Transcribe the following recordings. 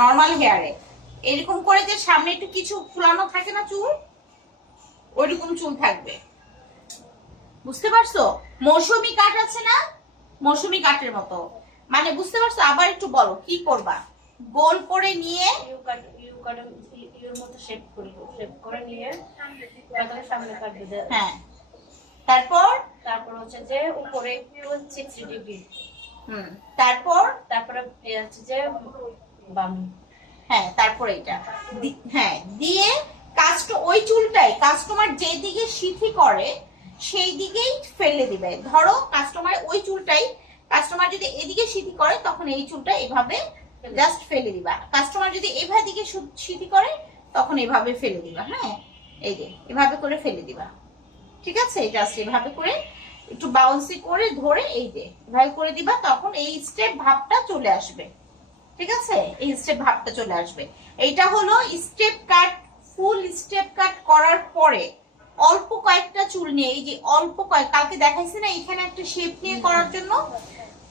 Normal হেয়ারে এরকম করে যে সামনে একটু কিছু ফুলানো থাকে না চুল, ওইরকম চুল থাকবে। বুঝতে পারছো? মৌসুমী কাট আছে না, মৌসুমী কাটের মতো, মানে বুঝতে পারছো? আবার একটু বলো কি করবা। গোল করে নিয়ে হ্যাঁ, তারপর হচ্ছে যে উপরে একটু 60 ডিগ্রি, তারপরে হচ্ছে যে বাম, হ্যাঁ তারপর এটা হ্যাঁ দিয়ে ওই চুলটাই কাস্টমার যেদিকে সিথি করে সেই দিকেই ফেলে দিবে। ধরো কাস্টমার ওই চুলটাই কাস্টমার যদি এদিকে সিথি করে তখন এই চুলটা এভাবে জাস্ট ফেলে দিবা। কাস্টমার যদি এভাবে দিকে সিথি করে তখন এভাবে ফেলে দিবা। হ্যাঁ, এই যে এভাবে করে ফেলে দিবা, ঠিক আছে? জাস্ট এভাবে করে একটু বাউন্সি করে ধরে এই যে এভাবে করে দিবা, তখন এই স্টেপ ভাবটা চলে আসবে। ঠিক আছে, এই স্টেপ ভাবটা চলে আসবে। এইটা হলো স্টেপ কাট। ফুল স্টেপ কাট করার পরে অল্প কয়েকটা চুল নিয়ে, এই যে অল্প কয়েক, কালকে দেখাইছি না এখানে একটা শেপ নিয়ে করার জন্য,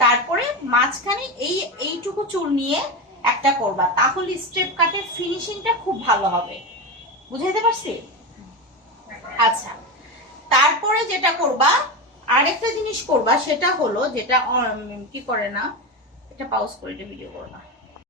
তারপরে মাঝখানে এইটুকু চুল নিয়ে একটা করবা, তাহলে স্টেপ কাটের ফিনিশিংটা খুব ভালো হবে। বুঝাইতে পারছি? আচ্ছা, তারপরে যেটা করবা, আরেকটা জিনিস করবা, সেটা হলো যেটা কি করে না, এটা পাউজ করে ভিডিও করবা।